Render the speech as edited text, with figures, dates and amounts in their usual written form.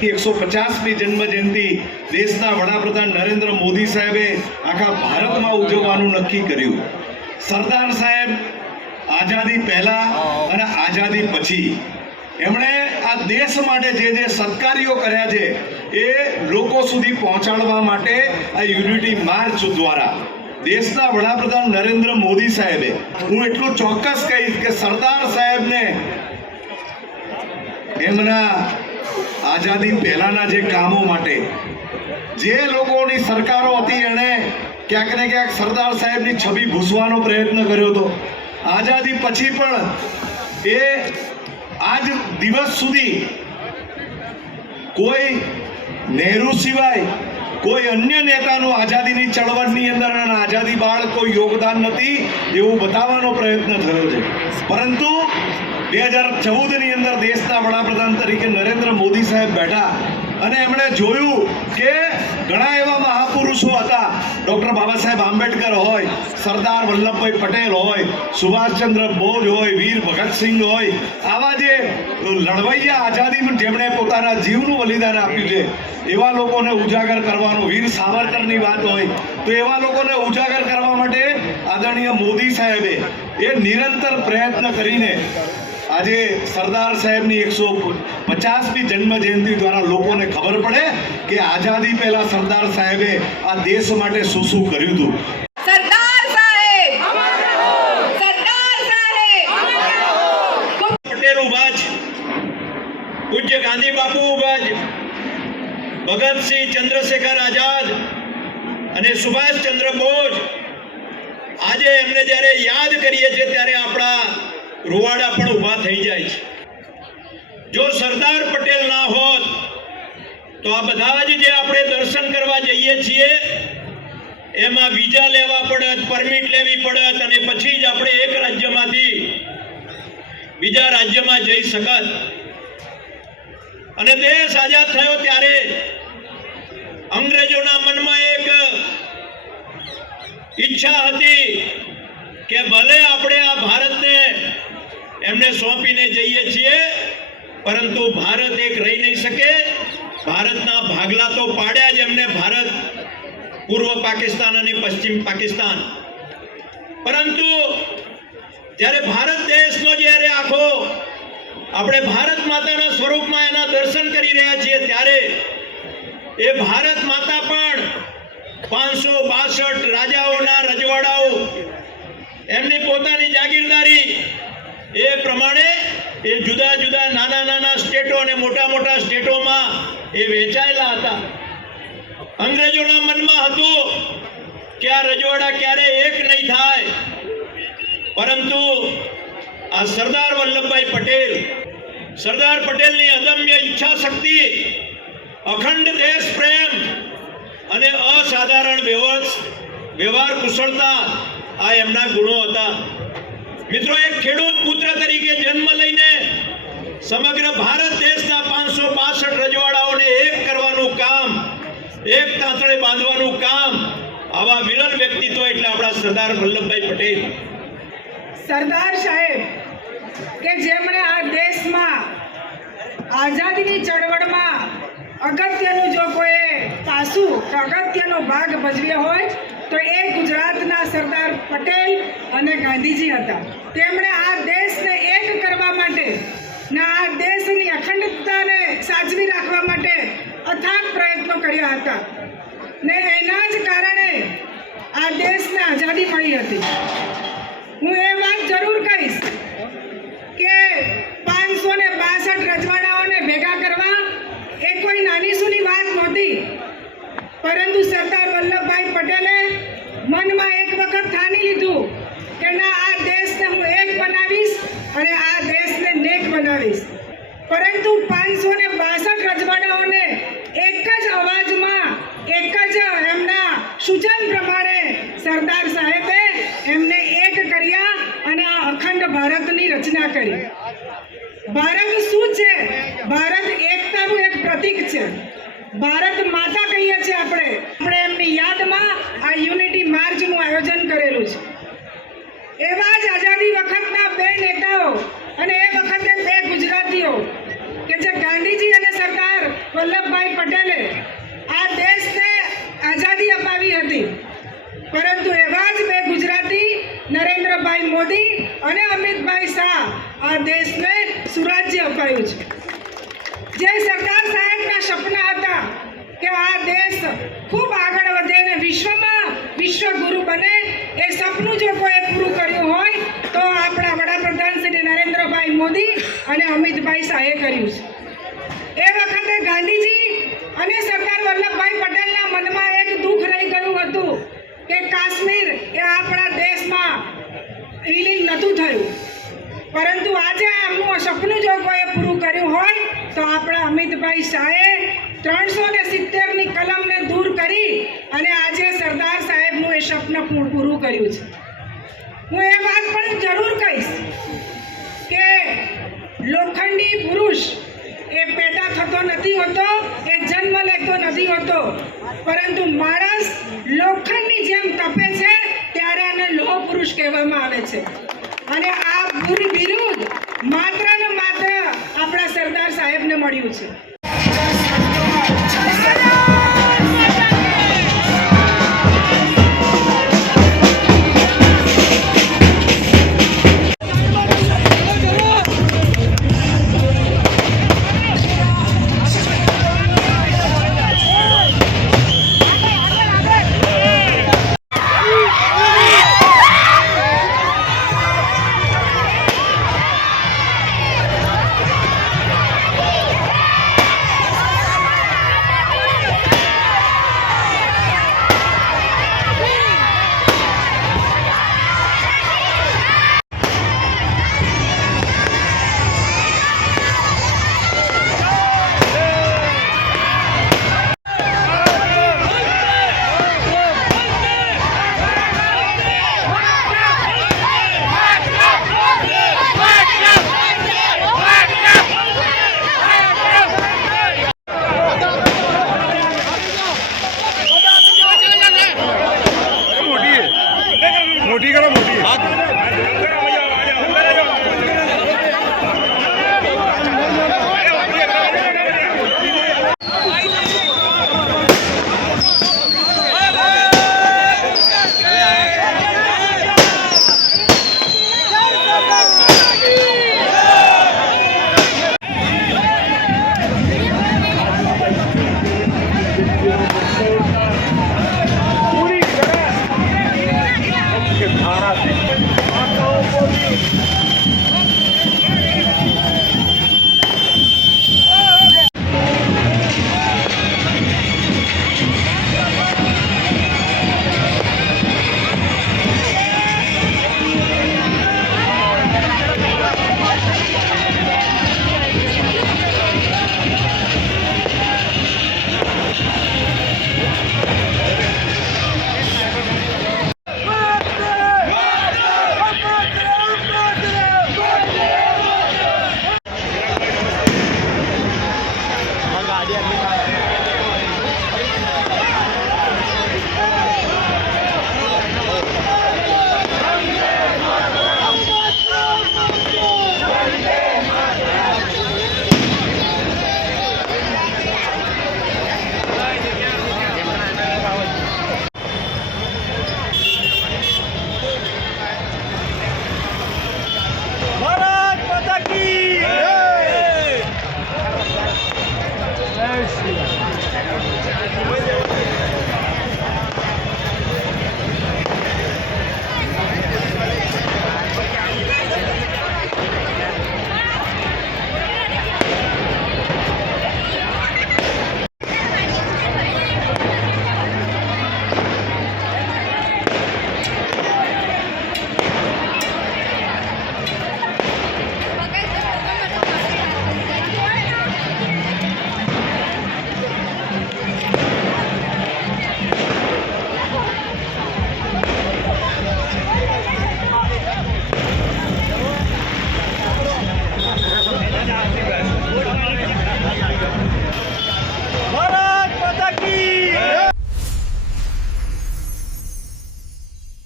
150મી જન્મ જયંતિ દેશના વડાપ્રધાન નરેન્દ્ર મોદી સાહેબે આખા ભારતમાં ઉજવવાનું નક્કી કર્યું। સરદાર સાહેબ આઝાદી પહેલા અને આઝાદી પછી એમણે આ દેશ માટે જે સત્કાર્યો કર્યા છે એ લોકો સુધી પહોંચાડવા માટે આ યુનિટી માર્ચ દ્વારા દેશના વડાપ્રધાન નરેન્દ્ર મોદી સાહેબે, હું એટલું ચોક્કસ કહીશ કે સરદાર સાહેબને એમના આઝાદી પહેલાના જે કામો માટે જે લોકોની સરકારો હતી એણે ક્યાંક ને ક્યાંક સરદાર સાહેબની છબી ભૂસવાનો પ્રયત્ન કર્યો હતો। આઝાદી પછી પણ એ આજ દિવસ સુધી કોઈ નહેરુ સિવાય કોઈ અન્ય નેતાનું આઝાદીની ચળવળની અંદર અને આઝાદી બાદ કોઈ યોગદાન નથી એવું બતાવવાનો પ્રયત્ન થયો છે। પરંતુ 2014ની અંદર દેશના વડાપ્રધાન તરીકે નરેન્દ્ર મોદી સાહેબ બેઠા અને એમણે જોયું કે ઘણા એવા મહાપુરુષો હતા, ડૉક્ટર બાબા સાહેબ આંબેડકર હોય, સરદાર વલ્લભભાઈ પટેલ હોય, સુભાષચંદ્ર બોઝ હોય, વીર ભગતસિંહ હોય, આવા જે લડવૈયા આઝાદીનું જેમણે પોતાના જીવનું બલિદાન આપ્યું છે એવા લોકોને ઉજાગર કરવાનો, વીર સાવરકરની વાત હોય તો એવા લોકોને ઉજાગર કરવા માટે આદરણીય મોદી સાહેબે એ નિરંતર પ્રયત્ન કરીને આજે સરદાર સાહેબની 150મી જન્મ જયંતિ દ્વારા લોકોને ખબર પડે કે આઝાદી પહેલા સરદાર સાહેબે આ દેશ માટે શું શું કર્યું હતું। સરદાર સાહેબ સરદાર સાહેબ પટેલ ઉભા છે, પૂજ્ય ગાંધી બાપુ ઉભા છે, ભગતસિંહ, ચંદ્રશેખર આઝાદ અને સુભાષચંદ્ર બોઝ, આજે એમને જ્યારે યાદ કરીએ છીએ ત્યારે આપણા રૂવાડા પણ ઊભા થઈ જાય છે। જો સરદાર પટેલ ના હોત તો આ બધા જ જે આપણે દર્શન કરવા જઈએ છીએ એમાં વિઝા લેવા પડત, પરમિટ લેવી પડત અને પછી જ આપણે એક રાજ્યમાંથી બીજા રાજ્યમાં જઈ શકત। અને દેશ આઝાદ થયો ત્યારે અંગ્રેજોના મનમાં એક ઈચ્છા હતી કે ભલે આપણે આ ભારતને એમને સોંપીને જઈએ છીએ પરંતુ ભારત એક રહી નહીં શકે। ભારતના ભાગલા તો પાડ્યા જ એમને, ભારત, પૂર્વ પાકિસ્તાન અને પશ્ચિમ પાકિસ્તાન, પરંતુ જ્યારે ભારત દેશનો જ્યારે આખો આપણે ભારત માતાના સ્વરૂપમાં એના દર્શન કરી રહ્યા છીએ ત્યારે એ ભારત માતા પણ 562 રાજાઓના રજવાડાઓ એમની પોતાની જાગીરદારી એ પ્રમાણે એ જુદા જુદા નાના નાના સ્ટેટો અને મોટા મોટા સ્ટેટોમાં એ વહેંચાયેલા હતા। અંગ્રેજોના મનમાં હતું કે આ રજવાડા ક્યારે એક નહીં થાય, પરંતુ આ સરદાર વલ્લભભાઈ પટેલ, સરદાર પટેલની અદમ્ય ઈચ્છા શક્તિ, અખંડ દેશ પ્રેમ અને અસાધારણ વ્યવહાર કુશળતા આ એમના ગુણો હતા। મિત્રો, એક ખેડૂત પુત્ર તરીકે જન્મ લઈને સમગ્ર ભારત દેશના 562 રજવાડાઓને એક કરવાનું કામ, એક તાંતણે બાંધવાનું કામ આવા વિરલ વ્યક્તિત્વ એટલે આપણા સરદાર વલ્લભભાઈ પટેલ। સરદાર સાહેબ કે જેમણે આ દેશમાં આઝાદીની ચળવળમાં અગત્યનું જો કોઈ પાસું અગત્યનો ભાગ ભજવ્યો હોય તો એ ગુજરાતના સરદાર પટેલ અને ગાંધીજી હતા। તેમણે આ દેશને એક કરવા માટે ને આ દેશની અખંડતાને સાચવી રાખવા માટે અથાગ પ્રયત્નો કર્યા હતા ને એના જ કારણે આ દેશને આઝાદી મળી હતી। હું એ વાત જરૂર કહીશ કે 562 રજવાડાઓને ભેગા કરવા એ કોઈ નાની સૂની વાત નહોતી, પરંતુ સરદાર વલ્લભભાઈ પટેલે મનમાં એક વખત ઠાની લીધું કે ના, આ દેશને હું એક બનાવીશ અને આ દેશને નેક બનાવીશ। પરંતુ 562 રજવાડાઓને એક જ અવાજમાં, એક જ એમના સૂચન પ્રમાણે સરદાર સાહેબે એમને એક કર્યા અને આ અખંડ ભારતની રચના કરી। ભારત શું છે? ભારત એકતાનું એક પ્રતીક છે। ભારત માતા કહીએ છીએ આપણે એમની યાદમાં આ યુનિટી માર્ચનું આયોજન કરેલું છે। એવા જ આઝાદી વખતના બે નેતાઓ અને એ વખતે બે ગુજરાતીઓ કે જે ગાંધીજી અને સરદાર વલ્લભભાઈ પટેલે આ દેશને આઝાદી અપાવી હતી, પરંતુ એવા જ બે ગુજરાતી નરેન્દ્રભાઈ મોદી અને અમિતભાઈ શાહ આ દેશને સુરાજ્ય અપાયું છે. જે સરદાર સાહેબના સપના હતા કે આ દેશ ખૂબ આગળ વધે અને વિશ્વમાં વિશ્વગુરુ બને, એ સપનું જો કોઈ પૂરું કર્યું હોય તો આપણા વડાપ્રધાન શ્રી નરેન્દ્રભાઈ મોદી અને અમિતભાઈ શાહે કર્યું છે. એ વખતે ગાંધીજી અને સરદાર વલ્લભભાઈ પટેલના મનમાં એક દુઃખ રહી ગયું હતું કે કાશ્મીર એ આપણા દેશમાં વિલીન નહોતું થયું, પરંતુ આજે આમનું સપનું જો કોઈ પૂરું કર્યું હોય તો આપણા અમિતભાઈ શાહે 370ની કલમને દૂર કરી અને આજે સરદાર સાહેબનું એ સપનું પૂરું કર્યું છે. હું એ વાત પણ જરૂર કહીશ કે લોખંડી પુરુષ એ પેદા થતો નથી હોતો, એ જન્મ લેતો નથી હોતો, પરંતુ માણસ લોખંડની જેમ તપે છે ત્યારે એને લોહ પુરુષ કહેવામાં આવે છે. અને આ બિરુદ માત્ર ને માત્ર આપણા સરદાર સાહેબને મળ્યું છે.